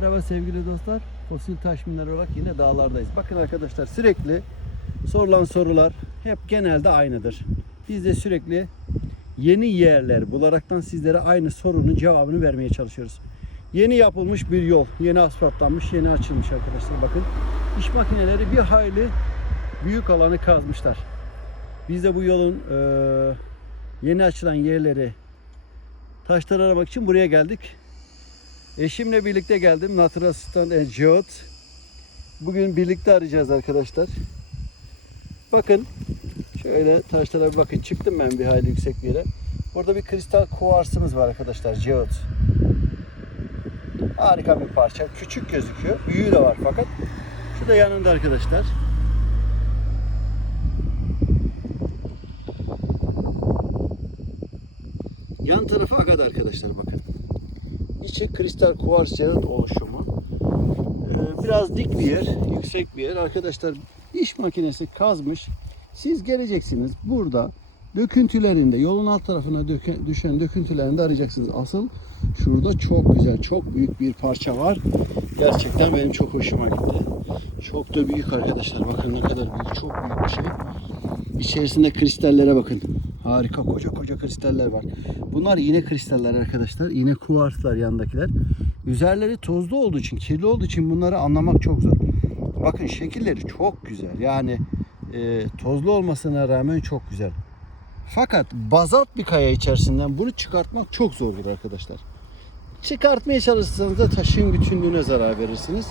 Merhaba sevgili dostlar. Fosil taş mineri olarak yine dağlardayız. Bakın arkadaşlar sürekli sorulan sorular hep genelde aynıdır. Biz de sürekli yeni yerler bularaktan sizlere aynı sorunun cevabını vermeye çalışıyoruz. Yeni yapılmış bir yol, yeni asfaltlanmış, yeni açılmış arkadaşlar. Bakın iş makineleri bir hayli büyük alanı kazmışlar. Biz de bu yolun eee, yeni açılan yerleri taşları aramak için buraya geldik. Eşimle birlikte geldim. Naturasistan Geot. Bugün birlikte arayacağız arkadaşlar. Bakın şöyle taşlara bir bakın. Çıktım ben bir hayli yüksek bir yere. Burada bir kristal kuvarsımız var arkadaşlar. Geot. Harika bir parça. Küçük gözüküyor. Büyüğü de var fakat. Şu da yanında arkadaşlar. Yan tarafı agad arkadaşlar bakın. İçi kristal kuvars cerat oluşumu. Ee, biraz dik bir yer, yüksek bir yer. Arkadaşlar iş makinesi kazmış. Siz geleceksiniz burada döküntülerinde, yolun alt tarafına döke- düşen döküntülerinde arayacaksınız. Asıl şurada çok güzel, çok büyük bir parça var. Gerçekten benim çok hoşuma gitti. Çok da büyük arkadaşlar. Bakın ne kadar büyük, çok büyük bir şey. İçerisinde kristallere bakın. Harika koca koca kristaller var. Bunlar iğne kristaller arkadaşlar. İğne kuvarslar yandakiler. Üzerleri tozlu olduğu için, kirli olduğu için bunları anlamak çok zor. Bakın şekilleri çok güzel. Yani e, tozlu olmasına rağmen çok güzel. Fakat bazalt bir kaya içerisinden bunu çıkartmak çok zordur arkadaşlar. Çıkartmaya çalışırsanız da taşın bütünlüğüne zarar verirsiniz.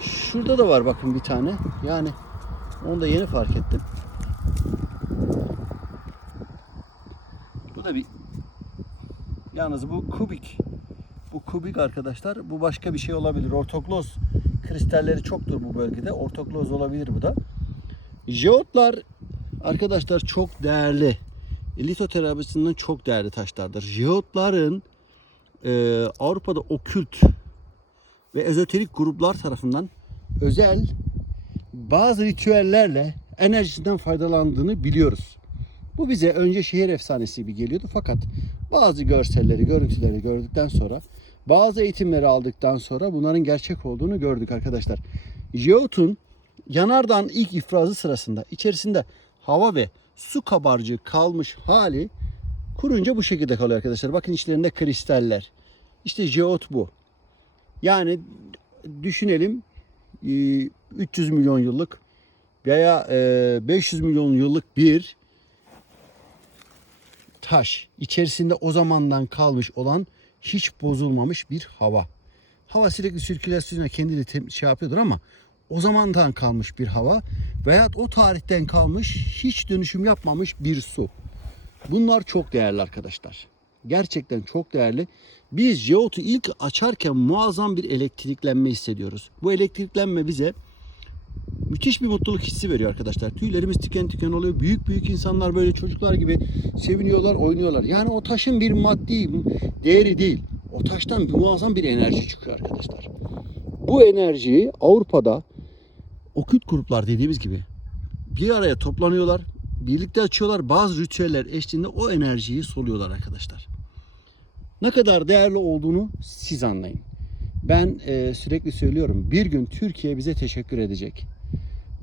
Şurada da var bakın bir tane. Yani onu da yeni fark ettim. Bu da bir yalnız bu kubik. Bu kubik arkadaşlar. Bu başka bir şey olabilir. Ortokloz kristalleri çoktur bu bölgede. Ortokloz olabilir bu da. Jeotlar arkadaşlar çok değerli. Litoterapisinin çok değerli taşlardır. Jeotların e, Avrupa'da okült ve ezoterik gruplar tarafından özel bazı ritüellerle enerjisinden faydalandığını biliyoruz. Bu bize önce şehir efsanesi gibi geliyordu fakat bazı görselleri, görüntüleri gördükten sonra bazı eğitimleri aldıktan sonra bunların gerçek olduğunu gördük arkadaşlar. Jeotun yanardağın ilk ifrazı sırasında içerisinde hava ve su kabarcığı kalmış hali kurunca bu şekilde kalıyor arkadaşlar. Bakın içlerinde kristaller. İşte jeot bu. Yani düşünelim e, 300 milyon yıllık veya e, 500 milyon yıllık bir taş. içerisinde o zamandan kalmış olan hiç bozulmamış bir hava. Hava sürekli sirkülasyona kendini şey yapıyordur ama o zamandan kalmış bir hava veyahut o tarihten kalmış hiç dönüşüm yapmamış bir su. Bunlar çok değerli arkadaşlar. Gerçekten çok değerli. Biz jeotu ilk açarken muazzam bir elektriklenme hissediyoruz. Bu elektriklenme bize müthiş bir mutluluk hissi veriyor arkadaşlar. Tüylerimiz tiken tiken oluyor. Büyük büyük insanlar böyle çocuklar gibi seviniyorlar, oynuyorlar. Yani o taşın bir maddi değeri değil. O taştan muazzam bir enerji çıkıyor arkadaşlar. Bu enerjiyi Avrupa'da okült gruplar dediğimiz gibi bir araya toplanıyorlar. Birlikte açıyorlar. Bazı ritüeller eşliğinde o enerjiyi soluyorlar arkadaşlar. Ne kadar değerli olduğunu siz anlayın. Ben e, sürekli söylüyorum. Bir gün Türkiye bize teşekkür edecek.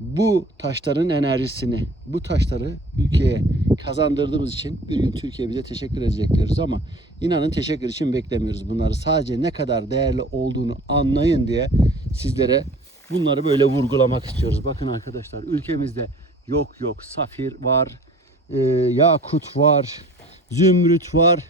Bu taşların enerjisini, bu taşları ülkeye kazandırdığımız için bir gün Türkiye bize teşekkür edecek diyoruz ama inanın teşekkür için beklemiyoruz bunları. Sadece ne kadar değerli olduğunu anlayın diye sizlere bunları böyle vurgulamak istiyoruz. Bakın arkadaşlar ülkemizde yok yok safir var, e, yakut var, zümrüt var,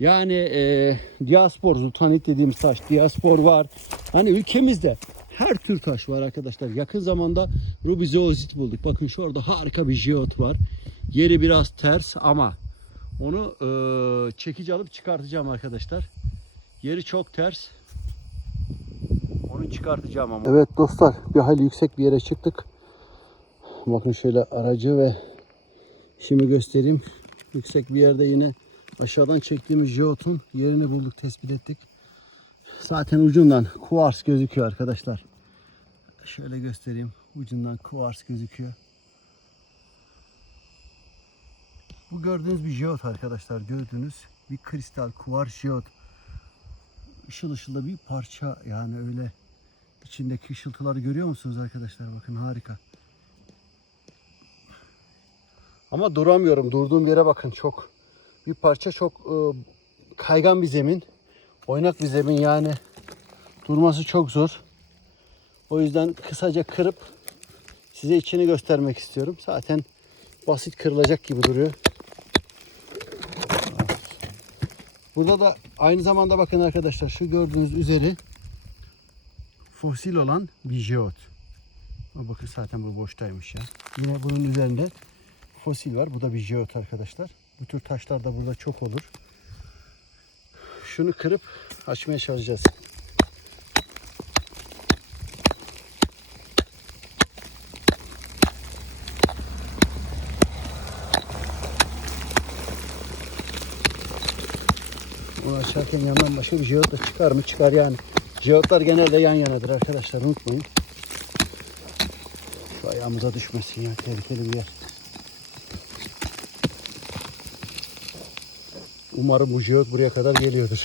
yani e, diaspor, zultanit dediğimiz taş, diaspor var. Hani ülkemizde her tür taş var arkadaşlar. Yakın zamanda rubizeozit bulduk. Bakın şu orada harika bir jeot var. Yeri biraz ters ama onu e, çekici alıp çıkartacağım arkadaşlar. Yeri çok ters. Onu çıkartacağım ama. Evet dostlar bir hayli yüksek bir yere çıktık. Bakın şöyle aracı ve şimdi göstereyim. Yüksek bir yerde yine aşağıdan çektiğimiz jeotun yerini bulduk, tespit ettik. Zaten ucundan kuvars gözüküyor arkadaşlar. Şöyle göstereyim. Ucundan kuvars gözüküyor. Bu gördüğünüz bir jeot arkadaşlar. Gördüğünüz bir kristal kuvars jeot. ışıl ışıl da bir parça yani öyle içindeki ışıltıları görüyor musunuz arkadaşlar? Bakın harika. Ama duramıyorum. Durduğum yere bakın çok bir parça çok e, kaygan bir zemin. Oynak bir zemin yani durması çok zor. O yüzden kısaca kırıp size içini göstermek istiyorum. Zaten basit kırılacak gibi duruyor. Burada da aynı zamanda bakın arkadaşlar şu gördüğünüz üzeri fosil olan bir jeot. Ama Bakın zaten bu boştaymış ya. Yine bunun üzerinde fosil var. Bu da bir jeot arkadaşlar. Bu tür taşlar da burada çok olur. Şunu kırıp açmaya çalışacağız. Onu açarken yandan başka bir jeot da çıkar mı? Çıkar yani. Jeotlar genelde yan yanadır arkadaşlar unutmayın. Şu ayağımıza düşmesin ya tehlikeli bir yer. Umarım bu jeot buraya kadar geliyordur.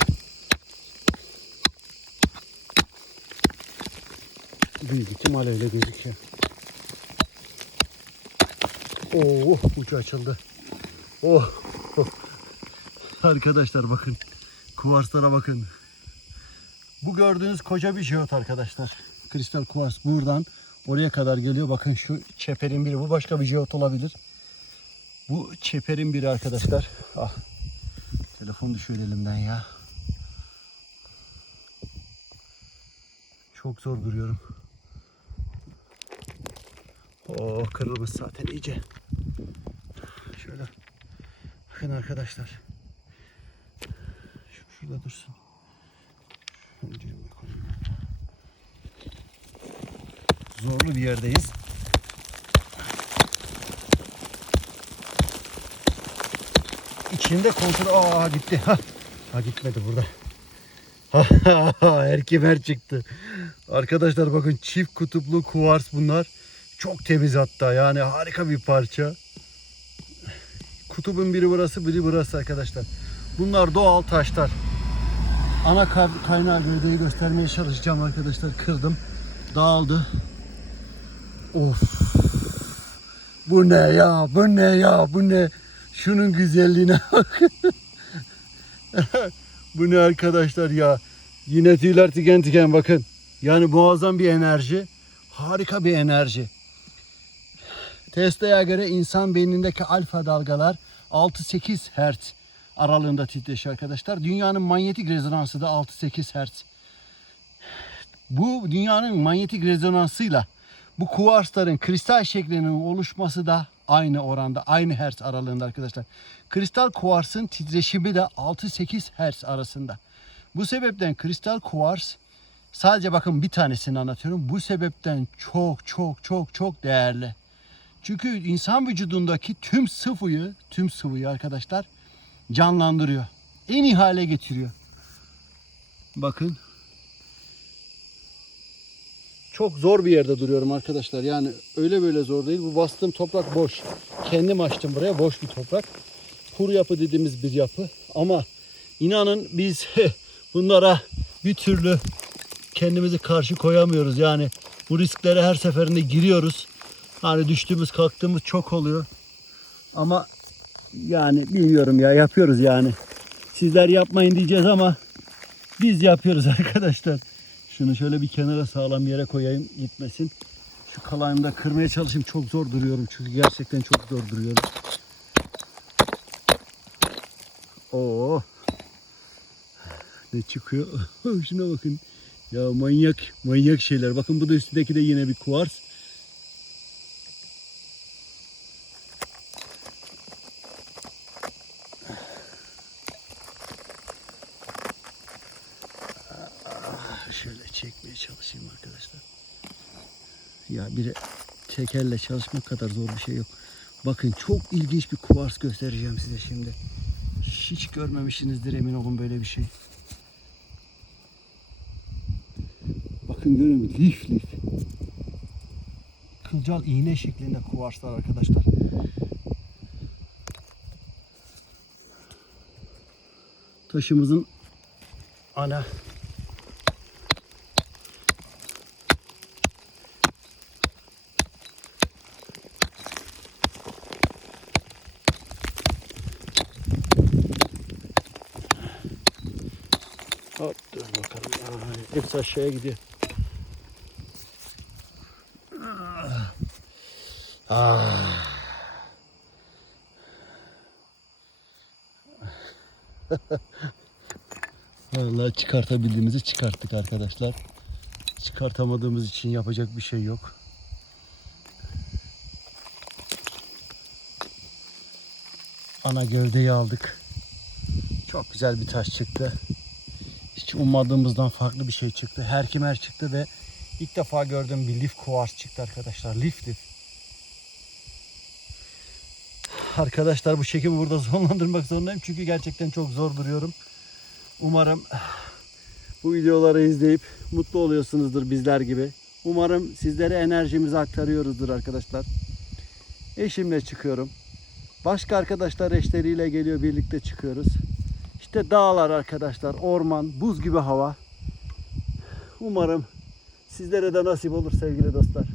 Büyük ihtimal öyle gözüküyor. Oo, ucu açıldı. Oh. Arkadaşlar bakın. Kuvarslara bakın. Bu gördüğünüz koca bir jeot arkadaşlar. Kristal kuvars buradan oraya kadar geliyor. Bakın şu çeperin biri. Bu başka bir jeot olabilir. Bu çeperin biri arkadaşlar. Ah. Telefon düşüyor elimden ya. Çok zor duruyorum. Oo kırılmış zaten iyice. Şöyle. Bakın arkadaşlar. Şu şurada dursun. Zorlu bir yerdeyiz. İçinde kontrol... Aa gitti. Ha, ha gitmedi burada. Erkemer çıktı. Arkadaşlar bakın çift kutuplu kuvars bunlar. Çok temiz hatta yani harika bir parça. Kutubun biri burası biri burası arkadaşlar. Bunlar doğal taşlar. Ana ka- kaynağı gövdeyi göstermeye çalışacağım arkadaşlar. Kırdım. Dağıldı. Of. Bu ne ya? Bu ne ya? Bu ne? Şunun güzelliğine bak. Bu ne arkadaşlar ya? Yine tüyler tiken tiken bakın. Yani muazzam bir enerji. Harika bir enerji. Tesla'ya göre insan beynindeki alfa dalgalar 6-8 Hz aralığında titreşiyor arkadaşlar. Dünyanın manyetik rezonansı da 6-8 Hz. Bu dünyanın manyetik rezonansıyla bu kuvarsların kristal şeklinin oluşması da aynı oranda, aynı hertz aralığında arkadaşlar. Kristal kuvarsın titreşimi de 6-8 hertz arasında. Bu sebepten kristal kuvars sadece bakın bir tanesini anlatıyorum. Bu sebepten çok çok çok çok değerli. Çünkü insan vücudundaki tüm sıvıyı, tüm sıvıyı arkadaşlar canlandırıyor. En iyi hale getiriyor. Bakın. Çok zor bir yerde duruyorum arkadaşlar. Yani öyle böyle zor değil. Bu bastığım toprak boş. Kendim açtım buraya. Boş bir toprak. Kur yapı dediğimiz bir yapı. Ama inanın biz bunlara bir türlü kendimizi karşı koyamıyoruz. Yani bu risklere her seferinde giriyoruz. Hani düştüğümüz kalktığımız çok oluyor. Ama yani bilmiyorum ya yapıyoruz yani. Sizler yapmayın diyeceğiz ama biz yapıyoruz arkadaşlar. Şunu şöyle bir kenara sağlam yere koyayım gitmesin. Şu kalayımı da kırmaya çalışayım. Çok zor duruyorum çünkü gerçekten çok zor duruyorum. Oo. Ne çıkıyor? Şuna bakın. Ya manyak manyak şeyler. Bakın bu da üstündeki de yine bir kuvars. Şöyle çekmeye çalışayım arkadaşlar. Ya bir tekerle çalışmak kadar zor bir şey yok. Bakın çok ilginç bir kuvars göstereceğim size şimdi. Hiç görmemişsinizdir emin olun böyle bir şey. Bakın görüyor musunuz? Lif lif. Kılcal iğne şeklinde kuvarslar arkadaşlar. Taşımızın ana Hepsi aşağıya gidiyor. Ah. Vallahi çıkartabildiğimizi çıkarttık arkadaşlar. Çıkartamadığımız için yapacak bir şey yok. Ana gövdeyi aldık. Çok güzel bir taş çıktı. Ummadığımızdan farklı bir şey çıktı. Her kimer çıktı ve ilk defa gördüğüm bir lif kuvars çıktı arkadaşlar. Lif lif. Arkadaşlar bu çekimi burada sonlandırmak zorundayım. Çünkü gerçekten çok zor duruyorum. Umarım bu videoları izleyip mutlu oluyorsunuzdur bizler gibi. Umarım sizlere enerjimizi aktarıyoruzdur arkadaşlar. Eşimle çıkıyorum. Başka arkadaşlar eşleriyle geliyor birlikte çıkıyoruz. İşte dağlar arkadaşlar, orman, buz gibi hava. Umarım sizlere de nasip olur sevgili dostlar.